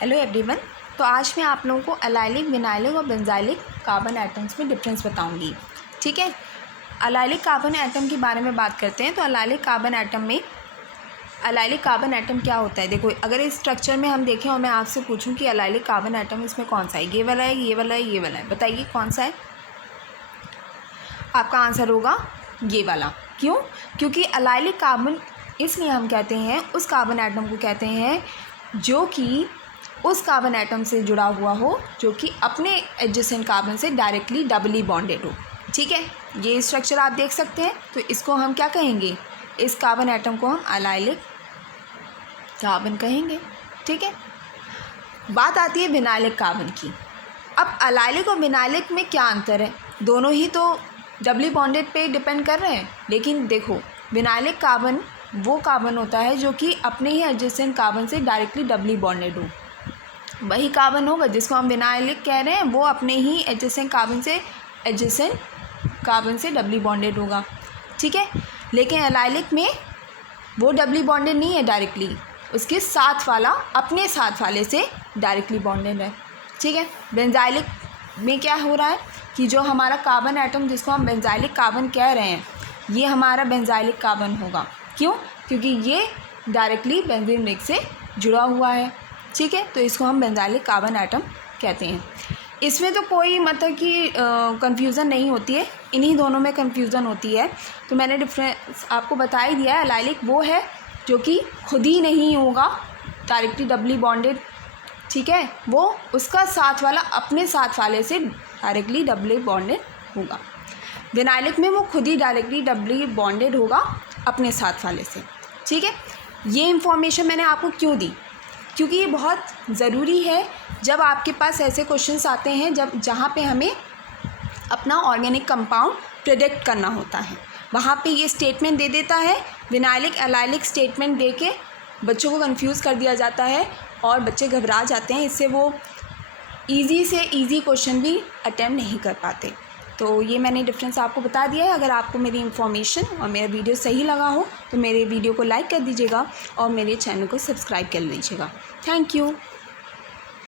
Hello everyone. तो आज मैं आप लोगों को एलाइलिक, विनाइलिक और बेंजाइलिक कार्बन एटम्स में डिफरेंस बताऊंगी। ठीक है, एलाइलिक कार्बन एटम के बारे में बात करते हैं। तो एलाइलिक कार्बन एटम क्या होता है। देखो, अगर इस स्ट्रक्चर में हम देखें और मैं आपसे पूछूं कि एलाइलिक कार्बन एटम इसमें कौन सा है, ये वाला है, ये वाला है, ये वाला है, बताइए कौन सा है। आपका आंसर होगा ये वाला। क्यों? क्योंकि एलाइलिक कार्बन इसलिए हम कहते हैं, उस कार्बन एटम को कहते हैं जो कि उस कार्बन एटम से जुड़ा हुआ हो जो कि अपने एडजेसेंट कार्बन से डायरेक्टली डबली बॉन्डेड हो। ठीक है, ये स्ट्रक्चर आप देख सकते हैं। तो इसको हम क्या कहेंगे, इस कार्बन एटम को हम एलाइलिक कार्बन कहेंगे। ठीक है, बात आती है विनाइलिक कार्बन की। अब एलाइलिक और विनाइलिक में क्या अंतर है, दोनों ही तो डबली बॉन्डेड पे डिपेंड कर रहे हैं। लेकिन देखो, विनाइलिक कार्बन वो कार्बन होता है जो कि अपने ही एडजेसेंट कार्बन से डायरेक्टली डबली बॉन्डेड हो। वही कार्बन होगा जिसको हम विनाइलिक कह रहे हैं, वो अपने ही एडजेसेंट कार्बन से डबली बॉन्डेड होगा। ठीक है, लेकिन एलाइलिक में वो डबली बॉन्डेड नहीं है डायरेक्टली, उसके साथ वाला अपने साथ वाले से डायरेक्टली बॉन्डेड है। ठीक है, बेंजाइलिक में क्या हो रहा है कि जो हमारा कार्बन एटम जिसको हम बेंजाइलिक कार्बन कह रहे हैं, ये हमारा बेंजाइलिक कार्बन होगा। क्यों? क्योंकि ये डायरेक्टली बेंजीन रिंग से जुड़ा हुआ है। ठीक है, तो इसको हम बेंजाइलिक कार्बन एटम कहते हैं। इसमें तो कोई मतलब कि कन्फ्यूज़न नहीं होती है, इन्हीं दोनों में कन्फ्यूज़न होती है। तो मैंने डिफरेंस आपको बता ही दिया है। एलाइलिक वो है जो कि खुद ही नहीं होगा डायरेक्टली डबली बॉन्डेड। ठीक है, वो उसका साथ वाला अपने साथ वाले से डायरेक्टली डबली बॉन्डेड होगा। विनाइलिक में वो खुद ही डायरेक्टली डबली बॉन्डेड होगा अपने साथ वाले से। ठीक है, ये इन्फॉर्मेशन मैंने आपको क्यों दी, क्योंकि ये बहुत ज़रूरी है जब आपके पास ऐसे क्वेश्चंस आते हैं जहाँ पे हमें अपना ऑर्गेनिक कंपाउंड प्रेडिक्ट करना होता है। वहाँ पे ये स्टेटमेंट दे देता है, विनाइलिक एलाइलिक स्टेटमेंट दे के बच्चों को कंफ्यूज कर दिया जाता है और बच्चे घबरा जाते हैं। इससे वो ईज़ी से ईज़ी क्वेश्चन भी अटेम्प्ट नहीं कर पाते। तो ये मैंने डिफरेंस आपको बता दिया है। अगर आपको मेरी इन्फॉर्मेशन और मेरा वीडियो सही लगा हो तो मेरे वीडियो को लाइक कर दीजिएगा और मेरे चैनल को सब्सक्राइब कर लीजिएगा। Thank you.